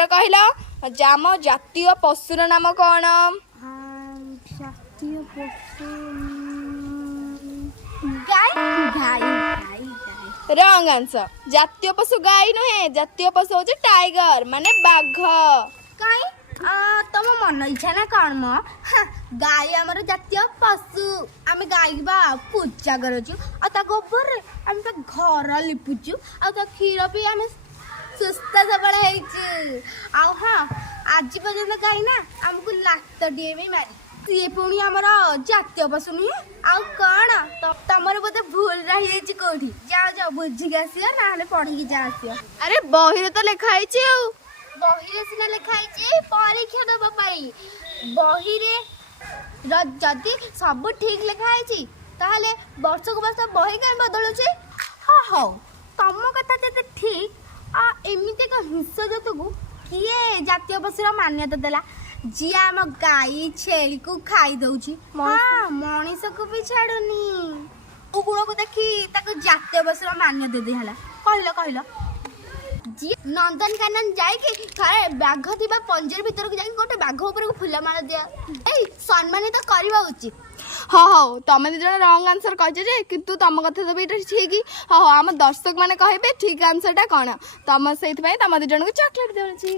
ଏଥର କହିଲ ଆମ ଜାତୀୟ ପଶୁର ନାମ କ'ଣ? ଜାତୀୟ ପଶୁ ଗାଈ ଗାଈ ଗାଈ ଗାଈ। ରଙ୍ଗ ଆନ୍ସର। ଜାତୀୟ ପଶୁ ଗାଈ ନୁହେଁ, ଜାତୀୟ ପଶୁ ହଉଛି ଟାଇଗର ମାନେ ବାଘ। କାଇଁ ତମ ମନ ଇଚ୍ଛା ନା କ'ଣ ମ? ଗାଈ ଆମର ଜାତୀୟ ପଶୁ। ଆମେ ଗାଈ ବା ପୂଜା କରୁଛୁ, ଆଉ ତା ଗୋବରରେ ଆମେ ତା ଘର ଲିପୁଛୁ, ଆଉ ତା କ୍ଷୀର ପିଇ ଆମେ ସୁସ୍ଥ ସବଳ ହେଇଛୁ। ଆଉ ହଁ, ଆଜି ପର୍ଯ୍ୟନ୍ତ ଗାଈ ନା ଆମକୁ ଲାତଟିଏ ବି ମାରି। ସିଏ ପୁଣି ଆମର ଜାତୀୟ ପଶୁ ନୁହେଁ ଆଉ କ'ଣ? ତମର ବୋଧେ ଭୁଲ ରହିଯାଇଛି କୋଉଠି। ଯାଅ ଯାଅ ବୁଝିକି ଆସିବ, ନହେଲେ ପଢିକି ଯା ଆସିବ। ଆରେ ବହିରେ ତ ଲେଖା ହେଇଛି। ଆଉ ବହିରେ ସିନା ଲେଖା ହେଇଛି ପରୀକ୍ଷା ଦେବା ପାଇଁ। ବହିରେ ଯଦି ସବୁ ଠିକ୍ ଲେଖା ହେଇଛି ତାହେଲେ ବର୍ଷକୁ ବର୍ଷ ବହି କାହିଁ ବଦଳୁଛି? ହଁ ହଉ, ତମ କଥା ଯଦି ଠିକ୍, ଏମିତି ଏକ ହିଂସ ଜନ୍ତୁକୁ କିଏ ଜାତୀୟ ପଶୁର ମାନ୍ୟତା ଦେଲା? ଯିଏ ଆମ ଗାଈ ଛେଳିକୁ ଖାଇ ଦଉଛି, ମଣିଷକୁ ବି ଛାଡୁନି। ଗୁଣକୁ ଦେଖି ତାକୁ ଜାତୀୟ ପଶୁର ମାନ୍ୟତା ଦିଆହେଲା। କହିଲ ଯିଏ ନନ୍ଦନକାନନ ଯାଇକି ଥରେ ବାଘ ଥିବା ପଞ୍ଜର ଭିତରକୁ ଯାଇକି ଗୋଟେ ବାଘ ଉପରକୁ ଫୁଲମାଳ ଦିଆ, ଏଇ ସମ୍ମାନିତ କରିବା ଉଚିତ। ହଉ ତମେ ଦି ଜଣ ରଙ୍ଗ ଆନ୍ସର କହିଛ ଯେ, କିନ୍ତୁ ତମ କଥା ତ ବି ଏଇଟା ଠିକ୍। ହଉ ଆମ ଦର୍ଶକ ମାନେ କହିବେ ଠିକ୍ ଆନ୍ସରଟା କ'ଣ। ସେଇଥିପାଇଁ ତମ ଦି ଜଣଙ୍କୁ ଚକୋଲେଟ୍ ଦେଉଛି।